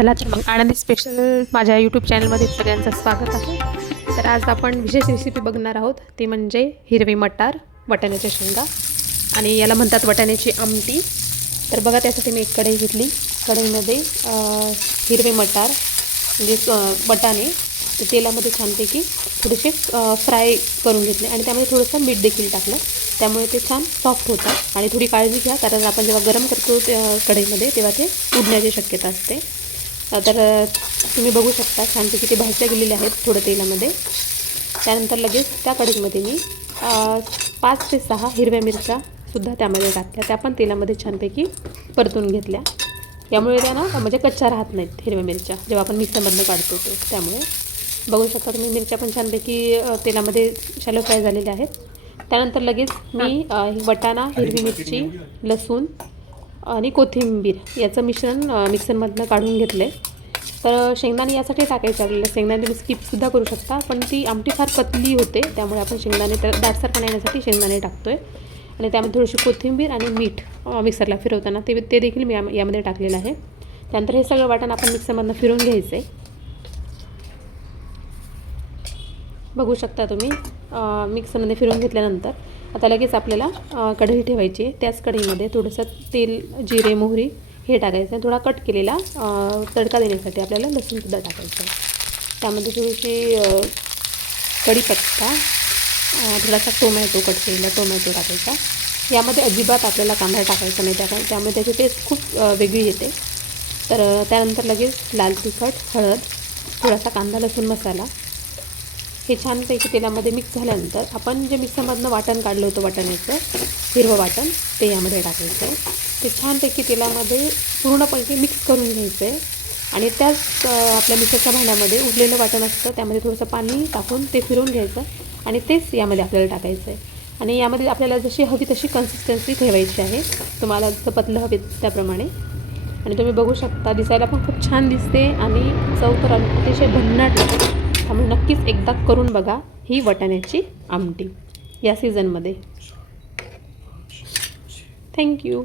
चला तर मग आनंदी स्पेशल माझ्या यूट्यूब चॅनलमध्ये सगळ्यांचं स्वागत आहे. तर आज आपण विशेष रेसिपी बघणार आहोत, ती म्हणजे हिरवी मटार वाटाण्याच्या शेंगा आणि याला म्हणतात वाटाण्याची आमटी. तर बघा, त्यासाठी मी एक कढई घेतली. कढईमध्ये हिरवे मटार म्हणजे वाटाणे ते तेलामध्ये छानपैकी थोडेसे फ्राय करून घेतले आणि त्यामध्ये थोडंसं मीठ देखील टाकलं. त्यामुळे ते छान सॉफ्ट होतात. आणि थोडी काळजी घ्या, कारण आपण जेव्हा गरम करतो कढईमध्ये तेव्हा ते उडण्याची शक्यता असते. तर तुम्ही बघू शकता छानपैकी ते भाजल्या गेलेले आहेत थोडं तेलामध्ये. त्यानंतर लगेच त्या कढईमध्ये मी 5 ते 6 हिरव्या मिरच्यासुद्धा त्यामध्ये टाकल्या. त्या पण तेलामध्ये छानपैकी परतून घेतल्या. यामुळे त्या ना म्हणजे कच्च्या राहत नाहीत हिरव्या मिरच्या जेव्हा आपण मिक्सरमधनं काढतो तो. त्यामुळे बघू शकता तुम्ही मिरच्या पण छानपैकी तेलामध्ये शॅलो फ्राय झालेल्या आहेत. त्यानंतर लगेच मी वाटाणा, हिरवी मिरची, लसूण आणि कोथिंबीर याचं मिश्रण मिक्सरमधनं काढून घेतलं आहे. तर शेंगदाणे यासाठी टाकायचे आपल्याला. शेंगदाणे तुम्ही स्किपसुद्धा करू शकता, पण ती आमटी फार पतली होते, त्यामुळे आपण शेंगदाणे तर दाटसरपणा येण्यासाठी शेंगदाणे टाकतो आहे. आणि त्यामध्ये थोडीशी कोथिंबीर आणि मीठ मिक्सरला फिरवताना ते देखील मी यामध्ये टाकलेलं आहे. त्यानंतर हे सगळं वाटण आपण मिक्सरमधनं फिरवून घ्यायचं आहे. बघू शकता तुम्ही मिक्सरमध्ये फिरवून घेतल्यानंतर आता लगेच आपल्याला कढई ठेवायची आहे. त्याच कढईमध्ये थोडंसं तेल, जिरे, मोहरी हे टाकायचं आहे. थोडा कट केलेला तडका देण्यासाठी आपल्याला लसूणसुद्धा टाकायचं आहे. त्यामध्ये थोडीशी कढीपत्ता, थोडासा टोमॅटो, कट केलेला टोमॅटो टाकायचा. यामध्ये अजिबात आपल्याला कांदा टाकायचा नाही, त्यामुळे त्याची टेस्ट खूप वेगळी येते. तर त्यानंतर लगेच लाल तिखट, हळद, थोडासा कांदा लसूण मसाला हे छानपैकी तेलामध्ये मिक्स झाल्यानंतर आपण जे मिक्सरमधनं वाटण काढलं होतं वाटाण्याचं हिरवं वाटण ते यामध्ये टाकायचं आहे. ते छानपैकी तेलामध्ये पूर्णपैकी मिक्स करून घ्यायचं आहे. आणि त्याच आपल्या मिक्सरच्या भांड्यामध्ये उरलेलं वाटण असतं, त्यामध्ये थोडंसं पाणी टाकून ते फिरवून घ्यायचं आणि तेच यामध्ये आपल्याला टाकायचं आहे. आणि यामध्ये आपल्याला जशी हवी तशी कन्सिस्टन्सी ठेवायची आहे, तुम्हाला जसं पतलं हवे त्याप्रमाणे. आणि तुम्ही बघू शकता दिसायला पण खूप छान दिसते आणि चव तर अतिशय भन्नाट येते. त्यामुळे नक्कीच एकदा करून बघा ही वाटाण्याची आमटी या सीझनमध्ये. थँक्यू.